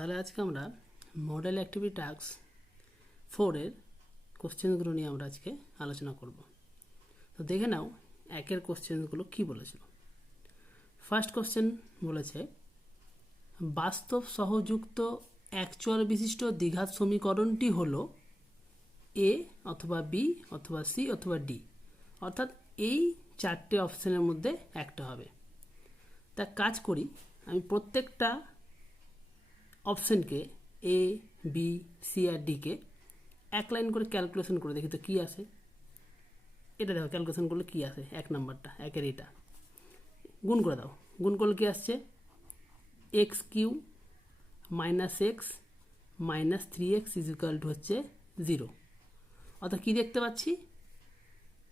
তাহলে আজকে আমরা মডেল অ্যাক্টিভিটি টাস্ক 4 এর কোশ্চেনগুলো নিয়ে আমরা আজকে আলোচনা করব। তো দেখে নাও একের কোশ্চেনগুলো কি বলেছিল। ফার্স্ট কোশ্চেন বলেছে বাস্তব সহযুক্ত অ্যাকচুয়াল বিশিষ্ট দ্বিঘাত সমীকরণটি হলো এ অথবা বি অথবা সি অথবা ডি, অর্থাৎ এই চারটে অপশানের মধ্যে একটা হবে। তা কাজ করি, আমি প্রত্যেকটা অপশানকে A B C R decay এক লাইন করে ক্যালকুলেশন করে দেখি তো কী আসে। এটা দেখো ক্যালকুলেশন করলে কী আসে। এক নাম্বারটা একের এটা গুণ করে দাও, গুণ করলে কী আসছে x cube minus x minus 3x is equal to হচ্ছে 0। অর্থাৎ কী দেখতে পাচ্ছি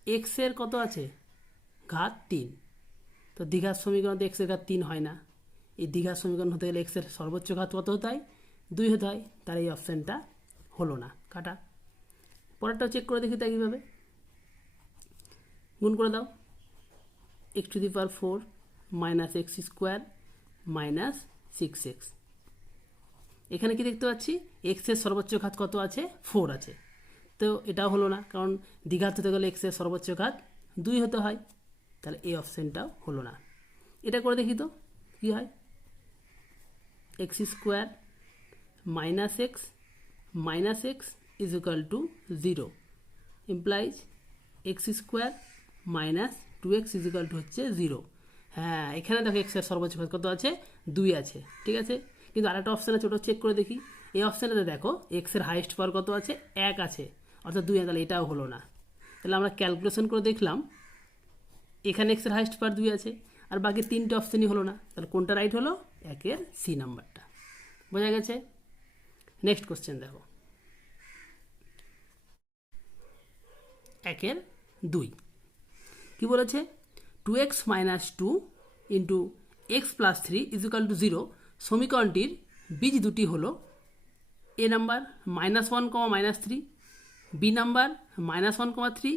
এক্সের কত আছে ঘাত 3। তো দ্বিঘাত সমীকরণ তো এক্সের ঘাত 3 হয় না। এই দ্বিঘাত সমীকরণ হতে গেলে এক্সের সর্বোচ্চ ঘাত কত হতে হয় 2 হতে হয়। তার এই অপশানটা হলো না, কাটা। পরেরটাও চেক করে দেখি তাই কীভাবে। গুণ করে দাও x to the power 4 minus x square minus 6x। এখানে কি দেখতে পাচ্ছি এক্সের সর্বোচ্চ ঘাত কত আছে 4 আছে। তো এটাও হলো না, কারণ দ্বিঘাত হতে গেলে এক্সের সর্বোচ্চ ঘাত 2 হতে হয়। তাহলে এই অপশানটাও হলো না। এটা করে দেখি তো কী হয়। X square minus x is equal to 0 implies x square minus 2x is equal two হচ্ছে 0। হ্যাঁ, এখানে দেখো এক্সের সর্বোচ্চ ঘাত কত আছে 2 আছে, ঠিক আছে। কিন্তু আরেকটা অপশান আছে, ওটা চেক করে দেখি। এই অপশানেতে দেখো এক্সের হাইয়েস্ট পাওয়ার কত আছে 1 আছে, অর্থাৎ 2। তাহলে এটাও হলো না। তাহলে আমরা ক্যালকুলেশন করে দেখলাম এখানে এক্সের হাইয়েস্ট পাওয়ার 2 আছে, আর বাকি 3টে অপশানই হলো না। তাহলে কোনটা রাইট হলো? একের সি নাম্বারটা। বোঝা গেছে? নেক্সট কোশ্চেন দেখো, একের 2 কি বলেছে 2x minus 2 into x plus 3 is equal to 0 সমীকরণটির বীজ দুটি হলো A number -1, -3, B number -1, 3,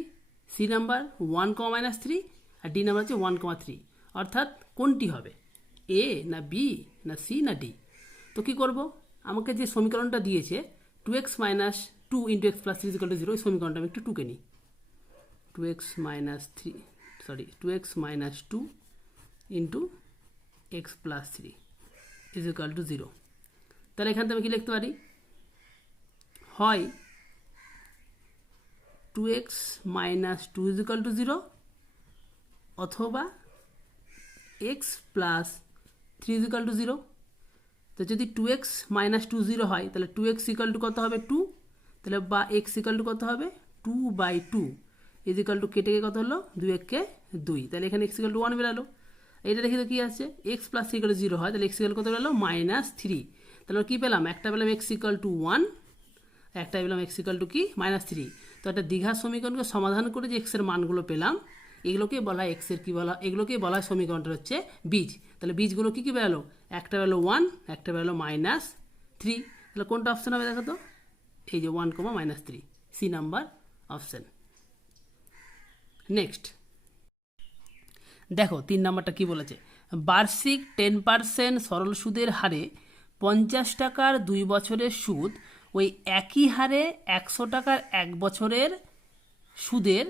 C number 1, -3 আর ডি নাম্বার হচ্ছে 1, 3। অর্থাৎ কোনটি হবে, এ না বি না সি না ডি? তো কী করব, আমাকে যে সমীকরণটা দিয়েছে 2x minus 2 into x plus 3 is equal to 0, ওই সমীকরণটা আমি একটু টুকে নিই। 2x minus 2 into x plus 3 is equal to 0। তাহলে এখান থেকে আমি কী লিখতে পারি, হয় 2x minus 2 is equal to 0 অথবা x plus 3 is equal to 0। তো যদি 2x মাইনাস 2 0 হয় তাহলে 2x ইকুয়াল টু কত হবে 2, তাহলে বা এক্স ইকুয়াল টু কত হবে 2/2 ইজ ইকুয়াল টু কেটে কত হলো 2 × 2। তাহলে এখানে এক্স ইকুয়াল টু 1 বেরালো। এটা দেখি তো কী আছে, এক্স প্লাস 3 ইকুয়াল টু 0 হয়, তাহলে এক্স ইকুয়াল কত বেরালো -3। তাহলে কী পেলাম, একটা পেলাম এক্স ইকুয়াল টু 1, একটা পেলাম এক্স ইকুয়াল টু কি -3। তো একটা দ্বিঘাত সমীকরণকে সমাধান করে যে এক্সের মানগুলো পেলাম এগুলোকে বলা হয় এক্সের কী বলা, এগুলোকেই বলা হয় সমীকরণটা হচ্ছে বীজ। তাহলে বীজগুলো কী কী বেরালো, একটা বেরালো 1, একটা বেরালো -3। তাহলে কোনটা অপশান হবে দেখো তো, এই যে 1, -3, সি নাম্বার অপশান। নেক্সট দেখো 3 নাম্বারটা কি বলেছে, বার্ষিক 10% সরল সুদের হারে 50 টাকার 2 বছরের সুদ ওই একই হারে 100 টাকার 1 বছরের সুদের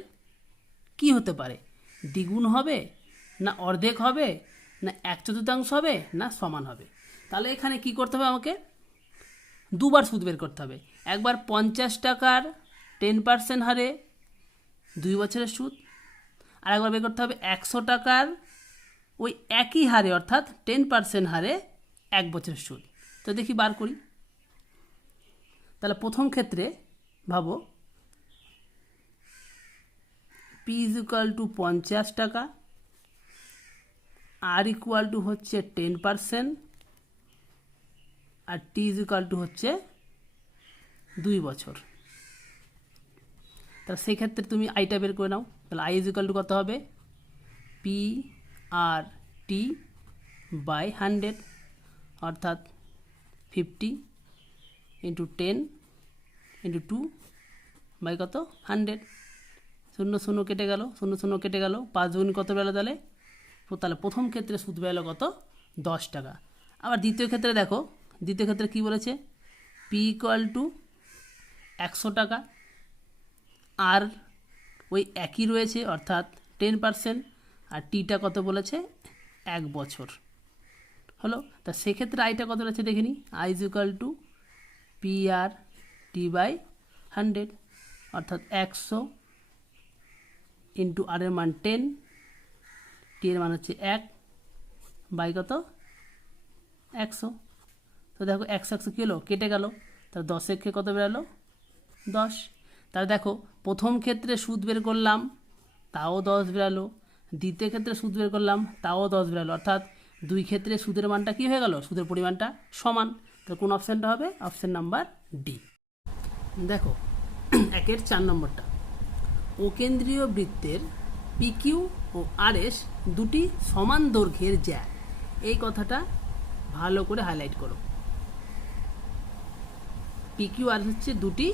কি হতে পারে, দ্বিগুণ হবে না অর্ধেক হবে না 1/4 হবে না সমান হবে? তাহলে এখানে কি করতে হবে, আমাকে দুবার সুদ বের করতে হবে। একবার 50 টাকার 10% হারে 2 বছরের সুদ, আর একবার বের করতে হবে 100 টাকার ওই একই হারে অর্থাৎ 10% হারে 1 বছরের সুদ। তো দেখি বার করি। তাহলে প্রথম ক্ষেত্রে ভাবো পি ইজ ইকুয়াল টু 50 টাকা, আর ইকুয়াল টু হচ্ছে 10%, আর টি ইজ ইকুয়াল টু হচ্ছে 2 বছর। তাহলে সেক্ষেত্রে তুমি আইটা বের করে নাও। তাহলে আই ইজ ইকুয়াল টু কত হবে, পি আর টি বাই 100 অর্থাৎ 50 ইন্টু 10 ইন্টু 2 বাই কত 100। 0 0 কেটে গেল, 0 0 কেটে গেল, 5 গুণ কত বেলা তাহলে? তাহলে প্রথম ক্ষেত্রে সুদ বেরোলো কত 10 টাকা। আবার দ্বিতীয় ক্ষেত্রে দেখো দ্বিতীয় ক্ষেত্রে কি বলেছে, পি ইকুয়াল টু 100 টাকা, আর ওই একই রয়েছে অর্থাৎ 10%, আর টিটা কত বলেছে 1 বছর হলো। তা সেক্ষেত্রে আইটা কত রয়েছে দেখে নিই, I is equal to P R T by 100, অর্থাৎ 100 ইন্টু আর এর মান 10, টি এর মান হচ্ছে 1 বাই কত 100। তো দেখো 100 কী হলো, কেটে গেল, তাহলে 10 এর কত বেরোলো 10। তাহলে দেখো প্রথম ক্ষেত্রে সুদ বের করলাম তাও 10 বেরালো, দ্বিতীয় ক্ষেত্রে সুদ বের করলাম তাও 10 বেরালো, অর্থাৎ দুই ক্ষেত্রে সুদের মানটা কী হয়ে গেল, সুদের পরিমাণটা সমান। তো কোন অপশানটা হবে, অপশান নাম্বার ডি। দেখো 1-এর 4 নম্বরটা, অকেন্দ্রীয় বৃত্তের পিকিউ ও আরএস দুটি সমান দৈর্ঘ্যের জ্যা, এই কথাটা ভালো করে হাইলাইট করো। পিকিউ আর হচ্ছে দুটি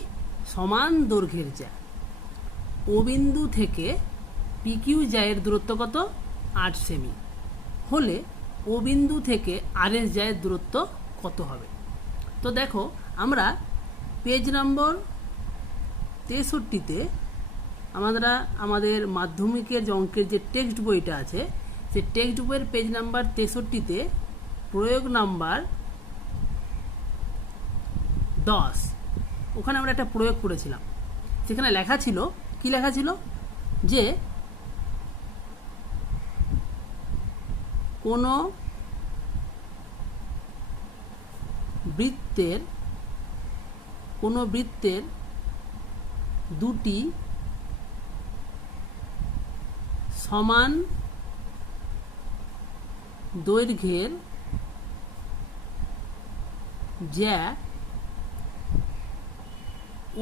সমান দৈর্ঘ্যের জ্যা, ও বিন্দু থেকে পিকিউ জ্যায়ের দূরত্ব কত 8 সেমি হলে ও বিন্দু থেকে আরএস জ্যায়ের দূরত্ব কত হবে। তো দেখো আমরা পেজ নম্বর 63-তে আমরা আমাদের মাধ্যমিকের যে অঙ্কের যে টেক্সট বইটা আছে, সেই টেক্সট বইয়ের পেজ নাম্বার 63-তে প্রয়োগ নাম্বার 10, ওখানে আমরা একটা প্রয়োগ করেছিলাম। সেখানে লেখা ছিল, কি লেখা ছিল, যে কোনো বৃত্তের দুটি সমান দৈর্ঘ্যের জ্যা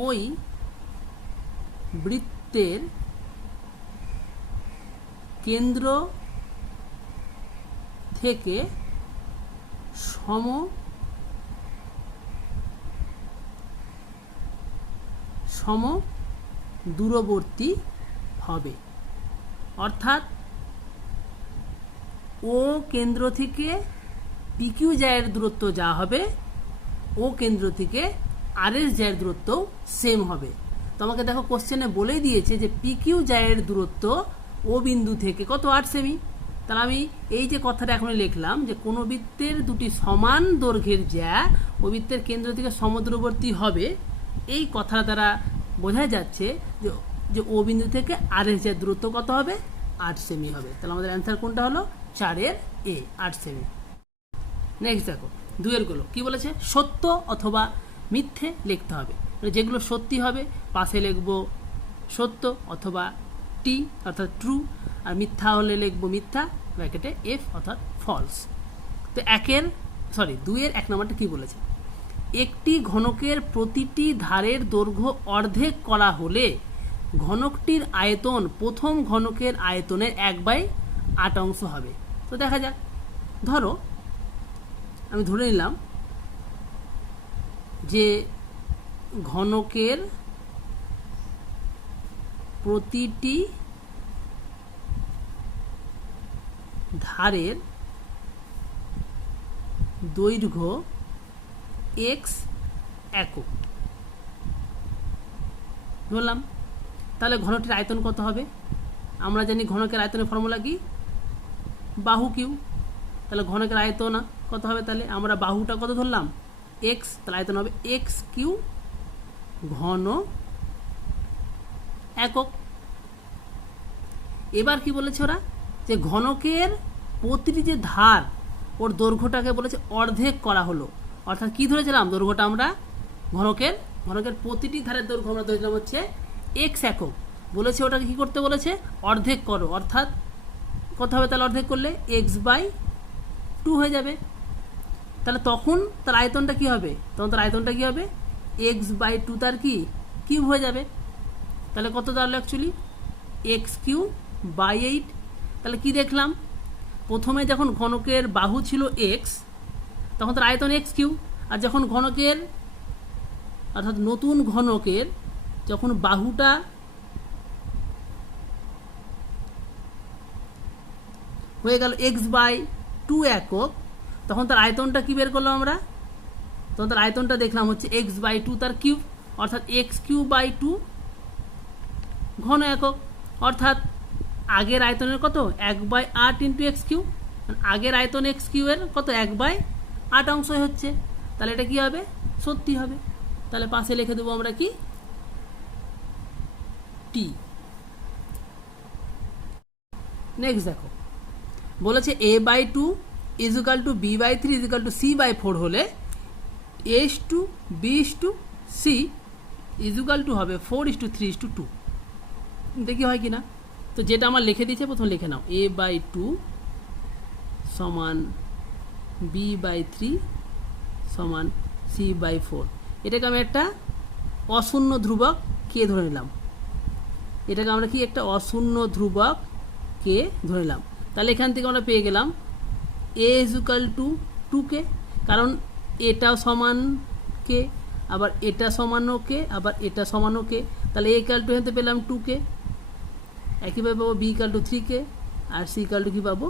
ওই বৃত্তের কেন্দ্র থেকে সম দূরবর্তী হবে। অর্থাৎ ও কেন্দ্র থেকে পিকিউ জ্যায়ের দূরত্ব যা হবে, ও কেন্দ্র থেকে আরএস জ্যায়ের দূরত্ব সেম হবে। তো আমাকে দেখো কোশ্চেনে বলেই দিয়েছে যে পিকিউ জ্যায়ের দূরত্ব ও বিন্দু থেকে কত 8 সেমি। তাহলে আমি এই যে কথাটা এখন লিখলাম যে কোনো বৃত্তের দুটি সমান দৈর্ঘ্যের জ্যা ও বৃত্তের কেন্দ্র থেকে সমদূরবর্তী হবে, এই কথাটা দ্বারা বোঝা যাচ্ছে যে ও বিন্দু থেকে আরএস জ্যায়ের দূরত্ব কত হবে 8 সেমি হবে। তাহলে আমাদের অ্যান্সার কোনটা হলো 4-এর এ, 8 সেমি। নেক্সট দেখো 2-এর গুলো কি বলেছে, সত্য অথবা মিথ্যে লিখতে হবে। যেগুলো সত্যি হবে পাশে লিখব সত্য অথবা টি অর্থাৎ ট্রু, আর মিথ্যা হলে লিখব মিথ্যা ব্র্যাকেটে এফ অর্থাৎ ফলস। তো 2-এর 1 নম্বরটা কি বলেছে, একটি ঘনকের প্রতিটি ধারের দৈর্ঘ্য অর্ধেক করা হলে ঘনকটির আয়তন প্রথম ঘনকের আয়তনের 1/8 অংশ হবে। তো দেখা যাক, ধরো আমি ধরে নিলাম যে ঘনকের প্রতিটি ধারের দৈর্ঘ্য x একক বললাম। তাহলে ঘনটির আয়তন কত হবে, আমরা জানি ঘনকের আয়তনের ফর্মুলা কি, বাহু কিউ। তাহলে ঘনকের আয়তন কত হবে, তাহলে আমরা বাহুটা কত ধরলাম x, তাহলে আয়তন হবে x কিউ ঘন একক। এবার কি বলেছে ওরা, যে ঘনকের প্রতিটি যে ধার ওর দৈর্ঘ্যটাকে বলেছে অর্ধেক করা হলো। অর্থাৎ কি ধরেছিলাম দৈর্ঘ্যটা, আমরা ঘনকের প্রতিটি ধারের দৈর্ঘ্য আমরা ধরেছিলাম হচ্ছে x একক, বলেছে ওটাকে কি করতে বলেছে অর্ধেক করো। অর্থাৎ কত হবে, তাহলে অর্ধেক করলে x/2 হয়ে যাবে। তাহলে তখন তার আয়তনটা কি হবে, x/2 তার কি কিউব হয়ে যাবে। তাহলে কত দাঁড়ালো অ্যাকচুয়ালি x3/8। তাহলে কি দেখলাম, প্রথমে যখন ঘনকের বাহু ছিল x তখন তার আয়তন x3, আর যখন ঘনকের অর্থাৎ নতুন ঘনকের যখন বাহুটা হয়ে গেল x/2 একক, তখন তার আয়তনটা কি বের করলাম আমরা তখন তার আয়তনটা দেখলাম হচ্ছে x/2 তার কিউব, অর্থাৎ x³/2 ঘন একক, অর্থাৎ আগের আয়তনের কত 1/8 ইন্টু x3, আগের আয়তন x3 এর কত 1/8 অংশই হচ্ছে, তাহলে এটা কি হবে সত্যি হবে। তাহলে পাশে লিখে দেবো আমরা কি টি। নেক্সট দেখো বলেছে a/2 = b/3 = c/4 হলে a:/b:/c হবে 4:3:2। দেখি হয় কি না। তো যেটা আমার লিখে দিয়েছে প্রথম লিখে নাও, a/2 = b/3 = c/4। এটাকে আমি একটা অশূন্য ধ্রুবক কে ধরে নিলাম, এটাকে আমরা কি একটা অশূন্য ধ্রুবক কে ধরে নিলাম। তাহলে এখান থেকে আমরা পেয়ে গেলাম a = 2k, কারণ এটাও সমান কে, আবার এটা সমানও কে, আবার এটা সমানও কে, তাহলে a = এখান থেকে পেলাম 2k। একইভাবে পাবো b = 3k আর c = কি পাবো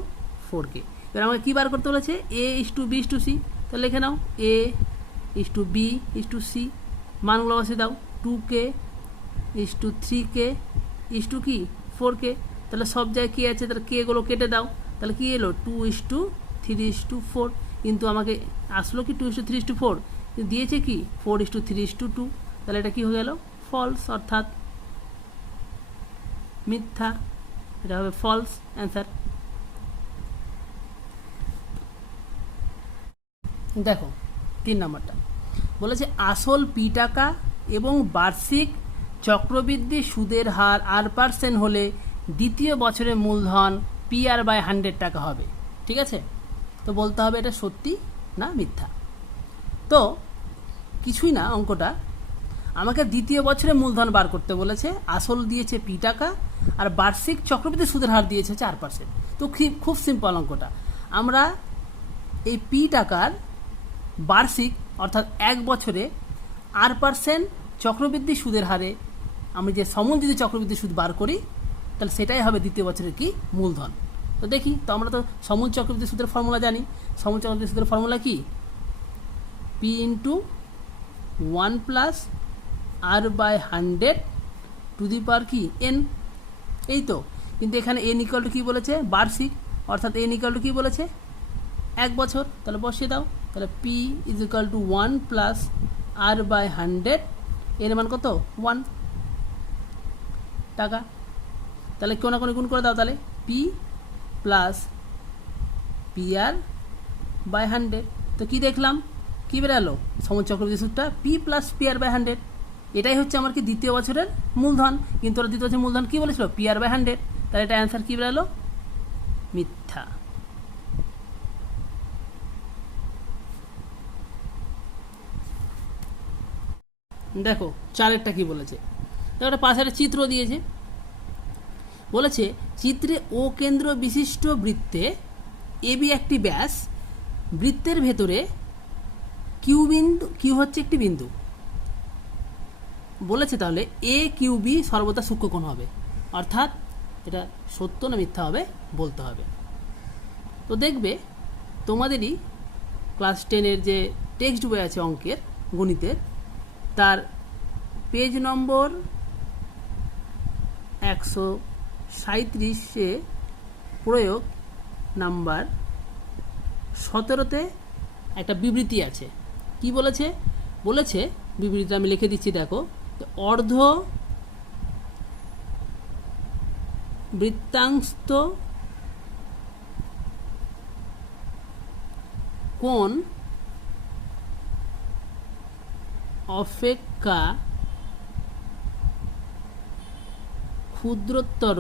4k। এবার আমাকে কী বার করতে বলেছে a:/b:/c, তাহলে লিখে নাও a:/b:/c, মানগুলো বসে দাও 2k 3k কি 4k, তাহলে সব জায়গায় কে আছে, তাহলে কে গুলো কেটে দাও, তাহলে কি এলো 2:3:4, কিন্তু আমাকে আসলো কি 2:3:4, দিয়েছে কি 4:3:2, তাহলে এটা কি হয়ে গেল ফলস, অর্থাৎ মিথ্যা, এটা হবে ফলস অ্যান্সার। দেখো 3 নম্বরটা বলেছে আসল p টাকা এবং বার্ষিক চক্রবৃদ্ধি সুদের হার r% হলে দ্বিতীয় বছরের মূলধন PR/100 টাকা হবে। ঠিক আছে, তো বলতে হবে এটা সত্যি না মিথ্যা। তো কিছুই না, অঙ্কটা আমাকে দ্বিতীয় বছরে মূলধন বার করতে বলেছে, আসল দিয়েছে p টাকা আর বার্ষিক চক্রবৃদ্ধি সুদের হার দিয়েছে 4%। তো খুব সিম্পল অঙ্কটা, আমরা এই p টাকার বার্ষিক অর্থাৎ 1 বছরে r% চক্রবৃদ্ধি সুদের হারে আমি যে সমূল যদি চক্রবৃদ্ধি সুদ বার করি, তাহলে সেটাই হবে দ্বিতীয় বছরের কি মূলধন। তো দেখি, তো আমরা তো সমূল চক্রবৃদ্ধি সুদের ফর্মুলা জানি, সমূল চক্রবৃদ্ধি সুদের ফর্মুলা কি p × 1 + r/100 কি n, এই তো। কিন্তু এখানে n = কি বলেছে বার্ষিক, অর্থাৎ n = কি বলেছে 1 বছর, তাহলে বসিয়ে দাও, তাহলে p = 1 + r/100, এর মান কত 1 টাকা, তাহলে কোন না কোন গুণ করে দাও, তাহলে p + PR/100। তো কি দেখলাম, কি বেরালো সমূল চক্রবৃদ্ধি সুদটা p + PR/100, এটাই হচ্ছে আমার কি দ্বিতীয় বছরের মূলধন। কিন্তু ওরা দ্বিতীয় বছরের মূলধন কি বলেছিল PR/100, তাহলে এটা অ্যান্সার কি বেরালো মিথ্যা। দেখো 4এরটা কি বলেছে, একটা পাশে একটা চিত্র দিয়েছে, বলেছে চিত্রে ও কেন্দ্র বিশিষ্ট বৃত্তে AB একটি ব্যাস, বৃত্তের ভেতরে কিউ হচ্ছে একটি বিন্দু বলেছে, তাহলে AQB সর্বদা সূক্ষ্মকোণ হবে, অর্থাৎ এটা সত্য না মিথ্যা হবে বলতে হবে। তো দেখবে তোমাদেরই ক্লাস 10-এর যে টেক্সট বই আছে অঙ্কের গণিতের, তার পেজ নম্বর 137-এ প্রয়োগ নাম্বার 17-তে একটা বিবৃতি আছে। কি বলেছে, বলেছে বিবৃতিটা আমি লিখে দিচ্ছি, দেখো অর্ধ বৃত্তাংশ কোণ অপেক্ষা ক্ষুদ্রতর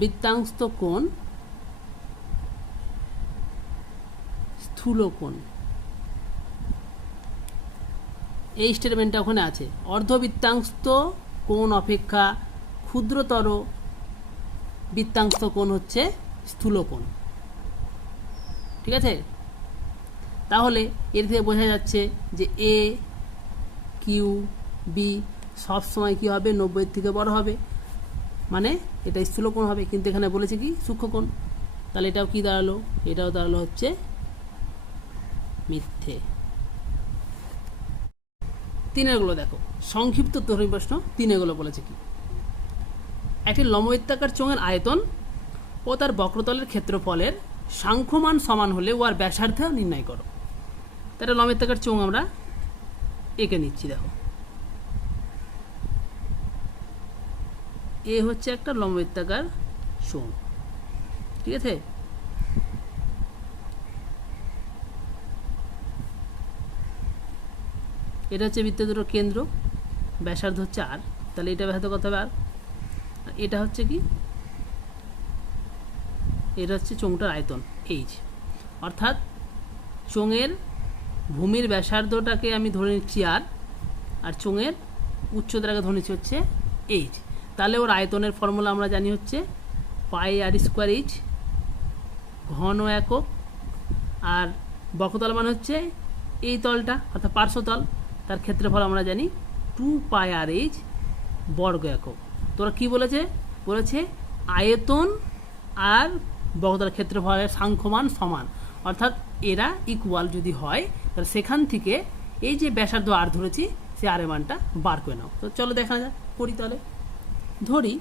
বৃত্তাংশ কোণ স্থূলকোণ। এই স্টেটমেন্টটা ওখানে আছে, অর্ধবৃত্তাংশ কোণ অপেক্ষা ক্ষুদ্রতর বৃত্তাংশ কোণ হচ্ছে স্থূলকোণ। ঠিক আছে, তাহলে এর থেকে বোঝা যাচ্ছে যে AQB সবসময় কী হবে 90-এর থেকে বড় হবে, মানে এটা স্থূলকোণ হবে, কিন্তু এখানে বলেছে কি সূক্ষ্মকোণ। তাহলে এটাও কি দাঁড়ালো, এটাও দাঁড়ালো হচ্ছে মিথ্যে। তিনেরগুলো দেখো, সংক্ষিপ্ত উত্তরী প্রশ্ন। তিনেরগুলো বলেছে কি, একটি লম্ববৃত্তাকার চোঙের আয়তন ও তার বক্রতলের ক্ষেত্রফলের সাংখ্যমান সমান হলে উহার ব্যাসার্ধ নির্ণয় করো। তাহলে লম্ববৃত্তাকার চোঙ আমরা এঁকে নিচ্ছি। দেখো, এ হচ্ছে একটা লম্ববৃত্তাকার চোঙ, ঠিক আছে। এটা হচ্ছে বৃত্ত দুটোর কেন্দ্র, ব্যাসার্ধ হচ্ছে আর, তাহলে এটা ব্যাসার্ধ কত হবে আর। এটা হচ্ছে কি, এটা হচ্ছে চোঙটার আয়তন এইচ, অর্থাৎ চোঙের ভূমির ব্যাসার্ধটাকে আমি ধরে নিচ্ছি আর চোঙের উচ্চতাটাকে ধরে নিচ্ছি হচ্ছে এইচ। তাহলে ওর আয়তনের ফর্মুলা আমরা জানি হচ্ছে পাই আর স্কোয়ার এইচ, ঘন একক, আর বক্রতল মানে হচ্ছে এই তলটা অর্থাৎ পার্শ্বতল, তার ক্ষেত্রফল আমরা জানি 2 পাই আর এইচ বর্গ একক। তোরা কি বলেছে, বলেছে আয়তন আর বক্রতলের ক্ষেত্রফলের সাংখ্যমান সমান, অর্থাৎ এরা ইকুয়াল যদি হয় তাহলে সেখান থেকে এই যে ব্যাসার্ধ আর ধরেছি সে আর এর মানটা বার করে নাও। তো চলো দেখা যাক, করি তাহলে। ধরি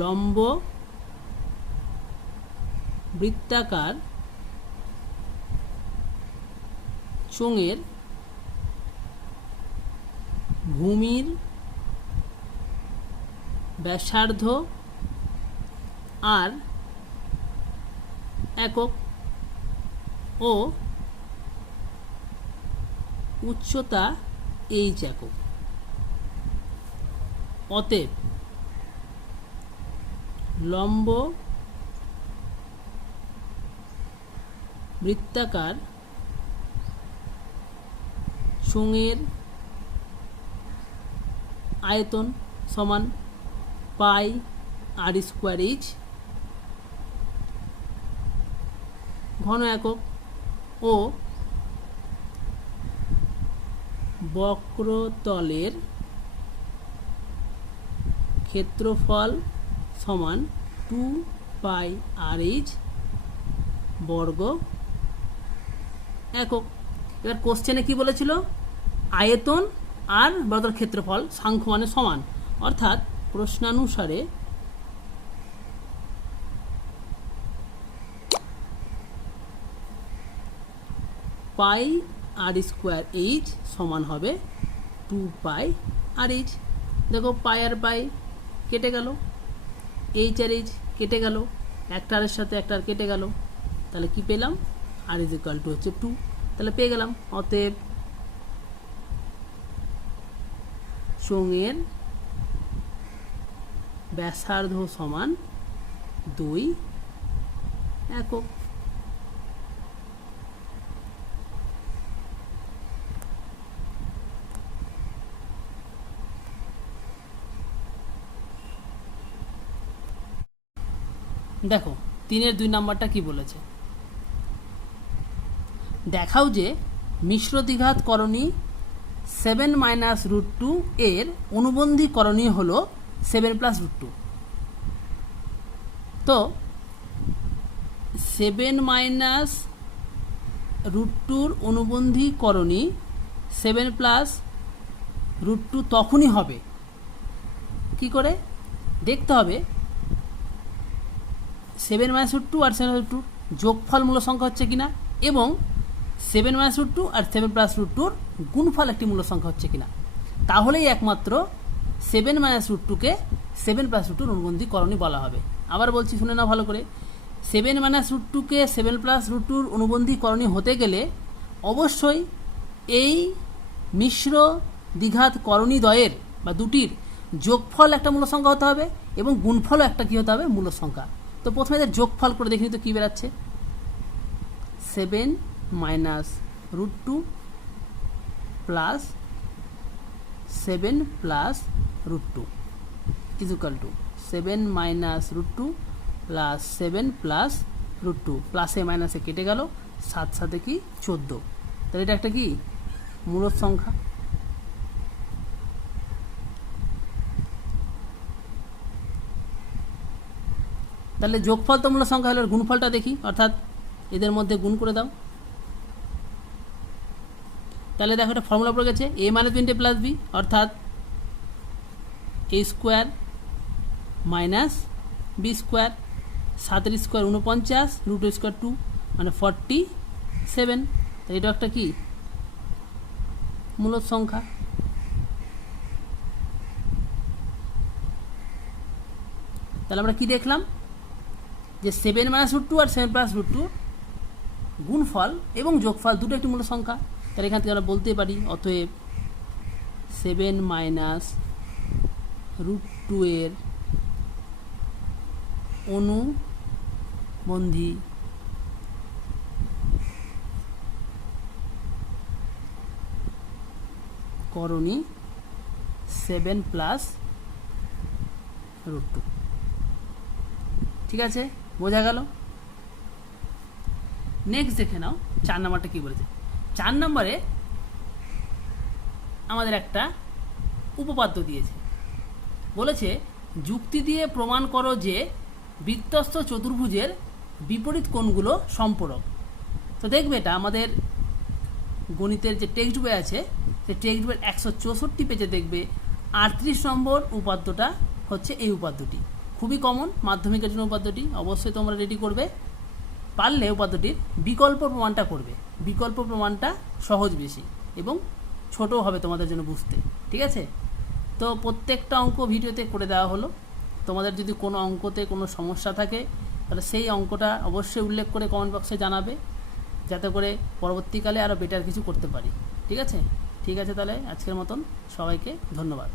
লম্ব বৃত্তাকার চোঙের ভূমির ব্যাসার্ধ আর একক ও উচ্চতা এইচ একক। অতএব লম্ব বৃত্তাকার চোঙের আয়তন সমান পাই আর স্কোয়ার এইচ, ঘন একক, ও বক্রতলের ক্ষেত্রফল সমান 2 পাই আর এইচ বর্গ একক। এবার কোশ্চেনে কি বলেছিল, আয়তন আর বক্রতলের ক্ষেত্রফল সাংখ্যমানে সমান, অর্থাৎ প্রশ্নানুসারে পাই আর স্কোয়ার এইচ সমান হবে 2 পাই আর এইচ। দেখো পাই আর পাই কেটে গেল, এইচ আর এইচ কেটে গেল, একটা আরের সাথে একটা আর কেটে গেল, তাহলে কি পেলাম, আর ইজ ইকুয়াল টু হচ্ছে 2, তাহলে পেয়ে গেলাম। অতএব চোঙের ব্যাসার্ধ সমান 2 একক। দেখো 3-এর 2 নাম্বারটা কি বলেছে, দেখাও যে মিশ্র দ্বিঘাত করণী 7 মাইনাস রুট 2 এর অনুবন্ধী করণী হলো 7 প্লাস রুট 2। তো 7 মাইনাস রুট 2-র অনুবন্ধী করণী 7 প্লাস রুট 2 তখনই হবে, কি করে দেখতে হবে, 7 মাইনাস রুট 2 আর 7 রুট 2 যোগফল মূল সংখ্যা হচ্ছে কিনা, এবং 7 মাইনাস রুট 2 আর 7 প্লাস রুট 2-র গুণফল একটি মূল সংখ্যা হচ্ছে কিনা, তাহলেই একমাত্র 7 মাইনাস রুট 2-কে 7 প্লাস রুট 2-র অনুবন্ধী করণী বলা হবে। আবার বলছি, শুনে নাও ভালো করে, 7 মাইনাস রুট 2-কে 7 প্লাস রুট 2-র অনুবন্ধী করণী হতে গেলে অবশ্যই এই মিশ্র দ্বিঘাত করণী দ্বয়ের বা দুটির যোগফল একটা মূল সংখ্যা হতে হবে এবং গুণফলও একটা কি হতে হবে, মূল সংখ্যা। তো প্রথমে এদের যোগফল করে দেখি তো কী বেরাচ্ছে, 7 minus root 2 plus 7 plus root 2 is equal to 7 minus root 2 plus 7 plus root 2, প্লাসে মাইনাসে কেটে গেল, 7 সাথে কি 14, তাহলে এটা একটা কি মূলদ সংখ্যা। তাহলে যোগফল তো মূল সংখ্যা হলো, গুণফলটা দেখি, অর্থাৎ এদের মধ্যে গুণ করে দাও। তাহলে দেখো একটা ফর্মুলা পড়ে গেছে, a minus B into plus B, অর্থাৎ a square minus B square, 7 square 49, root square 2 মানে 47। তাই এটা একটা কি মূলদ সংখ্যা। তাহলে আমরা কি দেখলাম যে 7 মাইনাস রুট 2 আর 7 প্লাস রুট 2 গুণফল এবং যোগফল দুটো একটি মূল সংখ্যা। তাহলে এখান থেকে আমরা বলতে পারি অতএব 7 মাইনাস রুট 2 এর অনুবন্ধী করণী 7 প্লাস রুট 2। ঠিক আছে, বোঝা গেল। নেক্সট দেখে নাও 4 নাম্বারটা কি বলেছে। 4 নম্বরে আমাদের একটা উপপাদ্য দিয়েছে, বলেছে যুক্তি দিয়ে প্রমাণ করো যে বৃত্তস্থ চতুর্ভুজের বিপরীত কোণগুলো সম্পূরক। তো দেখবে এটা আমাদের গণিতের যে টেক্সট বই আছে, সেই টেক্সট বইয়ের 164 পেজে দেখবে 38 নম্বর উপাদ্যটা হচ্ছে এই উপাদ্যটি। খুবই কমন মাধ্যমিকের জন্য উপাদ্যটি, অবশ্যই তোমরা রেডি করবে। পারলে উপাদ্যটির বিকল্প প্রমাণটা করবে, বিকল্প প্রমাণটা সহজ বেশি এবং ছোটও হবে তোমাদের জন্য বুঝতে। ঠিক আছে, তো প্রত্যেকটা অঙ্ক ভিডিওতে করে দেওয়া হলো। তোমাদের যদি কোনো অঙ্কতে কোনো সমস্যা থাকে তাহলে সেই অঙ্কটা অবশ্যই উল্লেখ করে কমেন্ট বক্সে জানাবে, যাতে করে পরবর্তীকালে আরও বেটার কিছু করতে পারি। ঠিক আছে, তাহলে আজকের মতন সবাইকে ধন্যবাদ।